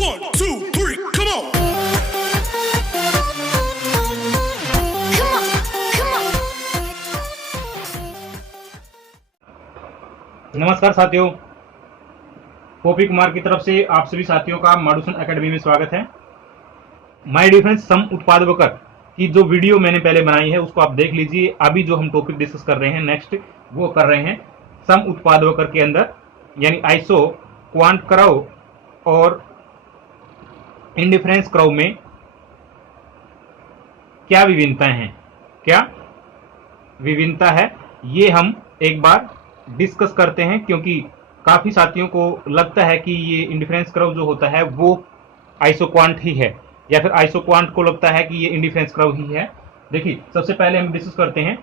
1, 2, 3, come on! नमस्कार साथियों, पोपी कुमार की तरफ से आप सभी साथियों का माडूसन एकेडमी में स्वागत है। माय डियर फ्रेंड्स, सम उत्पाद वक्र की जो वीडियो मैंने पहले बनाई है उसको आप देख लीजिए। अभी जो हम टॉपिक डिस्कस कर रहे हैं नेक्स्ट वो कर रहे हैं सम उत्पाद वक्र के अंदर, यानी आइसो क्वांट कर्व और इंडिफरेंस कर्व में क्या विभिन्नताएं हैं, क्या विभिन्नता है, ये हम एक बार डिस्कस करते हैं। क्योंकि काफी साथियों को लगता है कि ये इंडिफरेंस कर्व जो होता है वो आइसो क्वांट ही है, या फिर आइसो क्वांट को लगता है कि ये इंडिफरेंस कर्व ही है। देखिए, सबसे पहले हम डिस्कस करते हैं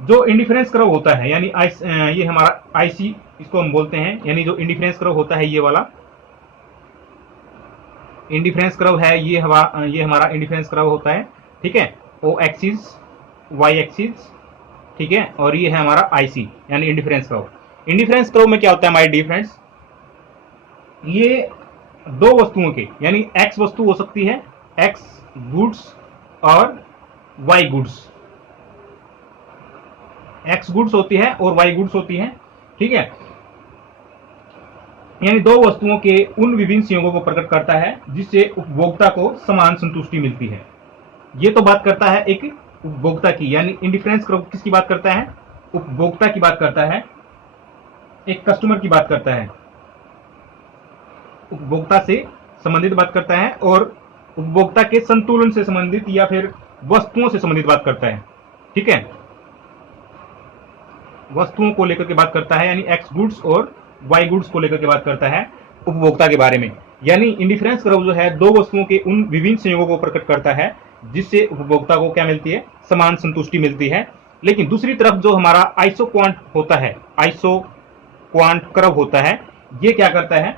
जो इंडिफरेंस कर्व होता है, यानी ये हमारा आईसी इसको हम बोलते हैं। यानी जो इंडिफरेंस कर्व होता है, ये वाला इंडिफरेंस कर्व है, ये हमारा इंडिफरेंस कर्व होता है। ठीक है, ओ एक्सिस, वाई एक्सिस, ठीक है, और ये है हमारा आईसी यानी इंडिफरेंस कर्व। इंडिफरेंस कर्व में क्या होता है माय डियर फ्रेंड्स, ये दो वस्तुओं के, यानी एक्स वस्तु हो सकती है, एक्स गुड्स और वाई गुड्स, एक्स गुड्स होती है और वाई गुड्स होती है। ठीक है, यानी दो वस्तुओं के उन विभिन्न संयोगों को प्रकट करता है जिससे उपभोक्ता को समान संतुष्टि मिलती है। ये तो बात करता है एक उपभोक्ता की, यानी इंडिफरेंस कर्व किसकी बात करता है, उपभोक्ता की बात करता है, एक कस्टमर की बात करता है, उपभोक्ता से संबंधित बात करता है और उपभोक्ता के संतुलन से संबंधित या फिर वस्तुओं से संबंधित बात करता है। ठीक है, वस्तुओं को लेकर के बात करता है, यानी एक्स गुड्स और वाई गुड्स को लेकर के बात करता है उपभोक्ता के बारे में। यानी इंडिफरेंस कर्व जो है दो वस्तुओं के उन विभिन्न संयोगों को प्रकट करता है जिससे उपभोक्ता को क्या मिलती है, समान संतुष्टि मिलती है। लेकिन दूसरी तरफ जो हमारा आइसो क्वांट होता है, आइसो क्वांट कर्व होता है, ये क्या करता है,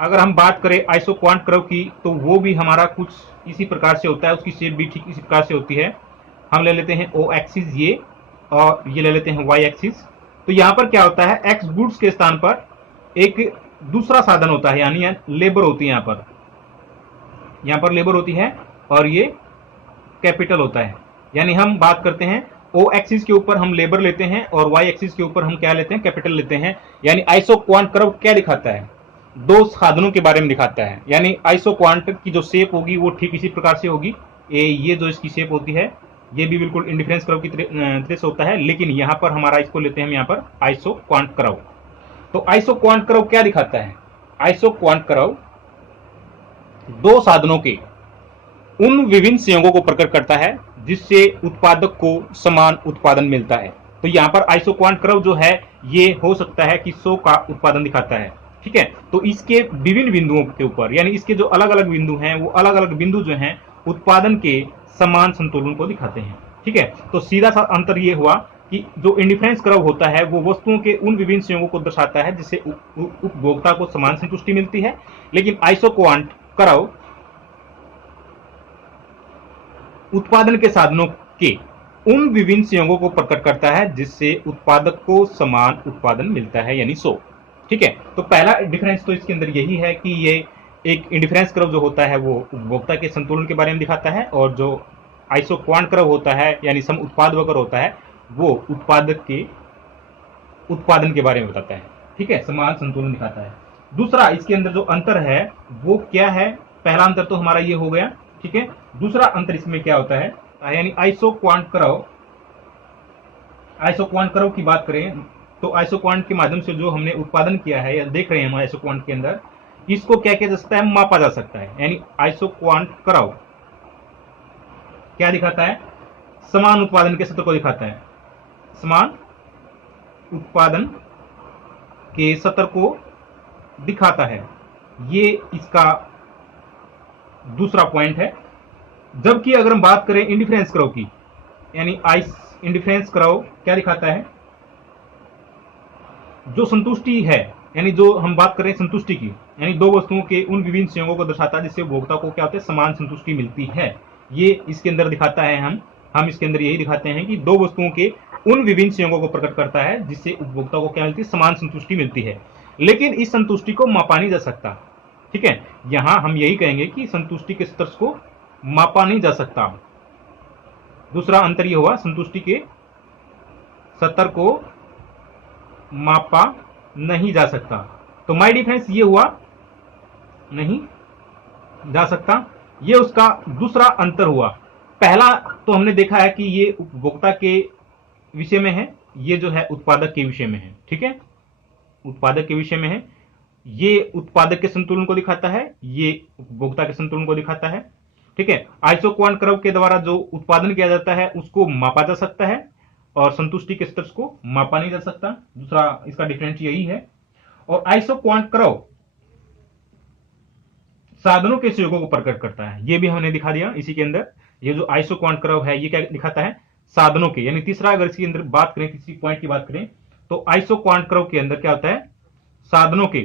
अगर हम बात करें आइसो क्वांट कर्व की तो वो भी हमारा कुछ इसी प्रकार से होता है, उसकी शेप भी ठीक इसी प्रकार से होती है। हम ले लेते हैं ओ एक्सिस ये, और ये ले लेते हैं वाई एक्सिस। तो यहाँ पर क्या होता है, एक्स गुड्स के स्थान पर एक दूसरा साधन होता है, यानी लेबर होती है। यहाँ पर लेबर होती है और ये कैपिटल होता है। यानी हम बात करते हैं ओ एक्सिस के ऊपर हम लेबर लेते हैं और वाई एक्सिस के ऊपर हम क्या लेते हैं, कैपिटल लेते हैं। यानी आइसो क्वांट कर्व क्या दिखाता है, दो साधनों के बारे में दिखाता है। यानी आइसो क्वांट की जो शेप होगी वो ठीक इसी प्रकार से होगी। ये जो इसकी शेप होती है ये भी बिल्कुल इंडिफरेंस कर्व की तरह से होता है, लेकिन यहाँ पर हमारा इसको लेते हैं हम यहाँ पर आइसो क्वांट कर्व। तो आइसो क्वांट कर्व क्या दिखाता है, आइसो क्वांट कर्व दो साधनों के उन विभिन्न संयोगों को प्रकट करता है जिससे उत्पादक को समान उत्पादन मिलता है। तो यहाँ पर आइसो क्वांट कर्व जो है ये हो सकता है कि 100 का उत्पादन दिखाता है। ठीक है, तो इसके विभिन्न बिंदुओं के ऊपर, यानी इसके जो अलग अलग बिंदु हैं वो अलग अलग बिंदु जो हैं उत्पादन के समान संतुलन को दिखाते हैं। ठीक है, तो सीधा सा अंतर ये हुआ कि जो इंडिफरेंस कर्व होता है वो वस्तुओं के उन विभिन्न संयोगों को दर्शाता है जिससे उपभोक्ता को समान संतुष्टि मिलती है। लेकिन आइसो क्वांट कर्व उत्पादन के साधनों के उन विभिन्न संयोगों को प्रकट करता है जिससे उत्पादक को समान उत्पादन मिलता है, यानी 100। ठीक है, तो पहला डिफरेंस तो इसके अंदर यही है कि ये एक इंडिफरेंस कर्व जो होता है वो उपभोक्ता के संतुलन के बारे में दिखाता है, और जो आइसो क्वांट कर्व होता है यानी सम उत्पाद वक्र होता है वो उत्पादक के उत्पादन के बारे में बताता है। ठीक है, समान संतुलन दिखाता है। दूसरा इसके अंदर जो अंतर है वो क्या है, पहला अंतर तो हमारा ये हो गया। ठीक है, दूसरा अंतर इसमें क्या होता है, यानी आइसो क्वांट कर्व की बात करें तो आइसो क्वांट के माध्यम से जो हमने उत्पादन किया है या देख रहे हैं हम आइसो क्वांट के अंदर, इसको क्या किया जा सकता है, मापा जा सकता है। यानी आइसो क्वांट कर्व क्या दिखाता है, समान उत्पादन के सत्र को दिखाता है, समान उत्पादन के सत्र को दिखाता है। ये इसका दूसरा पॉइंट है। जबकि अगर हम बात करें इंडिफरेंस कर्व की, यानी इंडिफरेंस कर्व क्या दिखाता है, जो संतुष्टि है, यानी जो हम बात करें संतुष्टि की, यानी दो वस्तुओं के उन विभिन्न संयोगों को दर्शाता है जिससे उपभोक्ता को क्या होता है, समान संतुष्टि मिलती है। ये इसके अंदर दिखाता है। हम इसके अंदर यही दिखाते हैं कि दो वस्तुओं के उन विभिन्न संयोगों को प्रकट करता है जिससे उपभोक्ता को क्या मिलती है, समान संतुष्टि मिलती है। लेकिन इस संतुष्टि को मापा नहीं जा सकता। ठीक है, यहां हम यही कहेंगे कि संतुष्टि के स्तर को मापा नहीं जा सकता। दूसरा अंतर यह हुआ, संतुष्टि के स्तर को मापा नहीं जा सकता। तो माय डिफरेंस ये हुआ, नहीं जा सकता, ये उसका दूसरा अंतर हुआ। पहला तो हमने देखा है कि ये उपभोक्ता के विषय में है, ये जो है उत्पादक के विषय में है। ठीक है, उत्पादक के विषय में है, ये उत्पादक के संतुलन को दिखाता है, ये उपभोक्ता के संतुलन को दिखाता है। ठीक है, आइसो क्वांट कर्व के द्वारा जो उत्पादन किया जाता है उसको मापा जा सकता है और संतुष्टि के स्तर को मापा नहीं जा सकता। दूसरा इसका डिफरेंस यही है। और आइसो क्वांट कर्व साधनों के संयोगों को प्रकट करता है, ये भी हमने दिखा दिया इसी के अंदर। ये जो आइसो क्वांट कर्व है ये क्या दिखाता है, साधनों के, यानी तीसरा अगर इसके अंदर बात करें, तीसरी पॉइंट की बात करें तो आइसो क्वांट कर्व के अंदर क्या होता है, साधनों के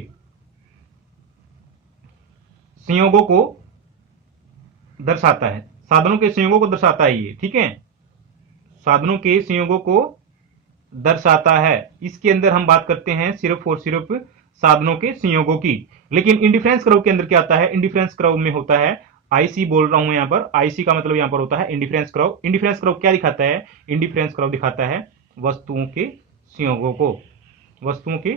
संयोगों को दर्शाता है, साधनों के संयोगों को दर्शाता है ये। ठीक है, साधनों के संयोगों को दर्शाता है। इसके अंदर हम बात करते हैं सिर्फ और सिर्फ साधनों के संयोगों की। लेकिन इंडिफरेंस कर्व के अंदर क्या होता है, इंडिफरेंस कर्व में होता है, आईसी बोल रहा हूं यहां पर, आईसी का मतलब यहां पर होता है इंडिफरेंस कर्व। इंडिफरेंस कर्व क्या दिखाता है, इंडिफरेंस कर्व दिखाता है वस्तुओं के संयोगों को, वस्तुओं के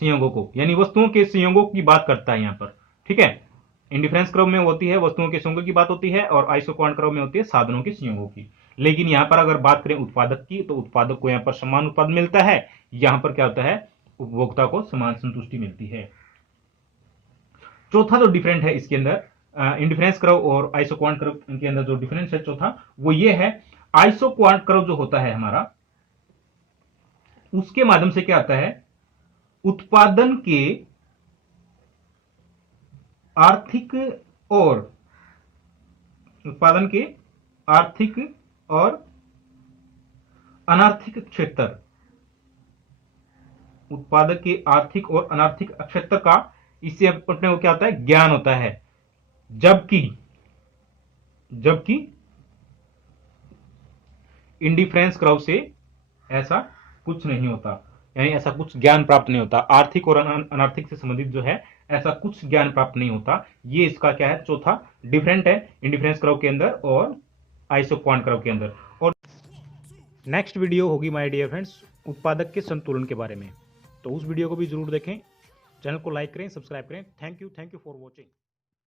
संयोगों को, यानी वस्तुओं के संयोगों की बात करता है यहां पर। ठीक है, इंडिफरेंस कर्व में होती है वस्तुओं के संयोगों की बात होती है और आइसो क्वांट कर्व में होती है साधनों के संयोगों की। लेकिन यहां पर अगर बात करें उत्पादक की तो उत्पादक को यहां पर समान उत्पादन मिलता है, यहां पर क्या होता है, उपभोक्ता को समान संतुष्टि मिलती है। चौथा जो डिफरेंट है इसके अंदर इंडिफरेंस कर्व और आइसो क्वांट कर्व के अंदर जो डिफरेंस है चौथा, वो ये है, आइसो क्वांट कर्व जो होता है हमारा, उसके माध्यम से क्या आता है, उत्पादन के आर्थिक और उत्पादन के आर्थिक और अनार्थिक क्षेत्र, उत्पादक के आर्थिक और अनार्थिक क्षेत्र का इससे अपने को क्या होता है, ज्ञान होता है। जबकि इंडिफरेंस कर्व से ऐसा कुछ नहीं होता, यानी ऐसा कुछ ज्ञान प्राप्त नहीं होता, आर्थिक और अनार्थिक से संबंधित जो है ऐसा कुछ ज्ञान प्राप्त नहीं होता। ये इसका क्या है, चौथा डिफरेंट है इंडिफरेंस कर्व के अंदर और आइसो क्वांट कर्व के अंदर। और नेक्स्ट वीडियो होगी माय डियर फ्रेंड्स उत्पादक के संतुलन के बारे में, तो उस वीडियो को भी जरूर देखें। चैनल को लाइक करें, सब्सक्राइब करें। Thank you for watching.